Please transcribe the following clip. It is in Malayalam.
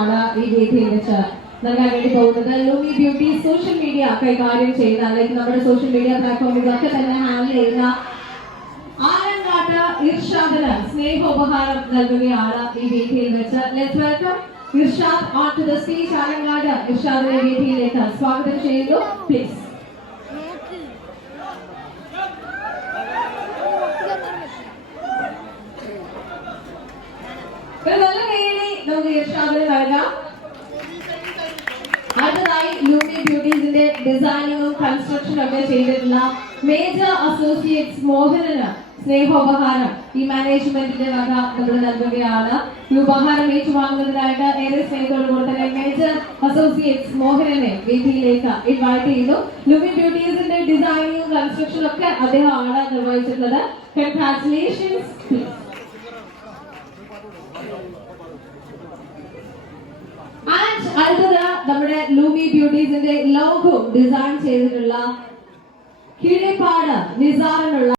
ആണ് ഈ വേണ്ടി ബ്യൂട്ടി സോഷ്യൽ മീഡിയ കൈകാര്യം നമ്മുടെ സോഷ്യൽ മീഡിയ തന്നെ സ്നേഹോപഹാരം നൽകുകയാണ് ഈ വേദിയിൽ വെച്ച്. Welcome Irshad on to the stage Alangad ഇർഷാദിനെ വേദിയിലേക്ക് സ്വാഗതം ചെയ്യുന്നു. പ്ലീസ് നമുക്ക് ഇർഷാദിന് നൽകാം. അടുത്തതായി ലൂമി ബ്യൂട്ടീസിന്റെ ഡിസൈനിങ്ങും കൺസ്ട്രക്ഷനും ഒക്കെ ചെയ്തിട്ടുള്ള മേജർ അസോസിയേറ്റ്സ് മോഹനന് സ്നേഹോപഹാരം. ഈ മാനേജ്മെന്റിന്റെ വക നമ്മൾ നൽകുകയാണ്. ഈ ഉപഹാരം ഏറ്റുവാങ്ങുന്നതിനായിട്ട് ഏറെ സ്നേഹത്തോടു കൂടെ തന്നെ മേജർ അസോസിയേറ്റ്സ് മോഹനനെ വേദിയിലേക്ക് ഇൻവൈറ്റ് ചെയ്തു ലുബി ബ്യൂട്ടീസിന്റെ ഡിസൈനിങ്ങും കൺസ്ട്രക്ഷനും ഒക്കെ അദ്ദേഹമാണ് നിർവഹിച്ചിട്ടുള്ളത്. കൺഗ്രാറ്റുലേഷൻസ് അടുത്തത് നമ്മുടെ ലൂമി ബ്യൂട്ടീസിന്റെ ലോഗോ ഡിസൈൻ ചെയ്തിട്ടുള്ള കിഴിപ്പാട് നിസാറിനുള്ള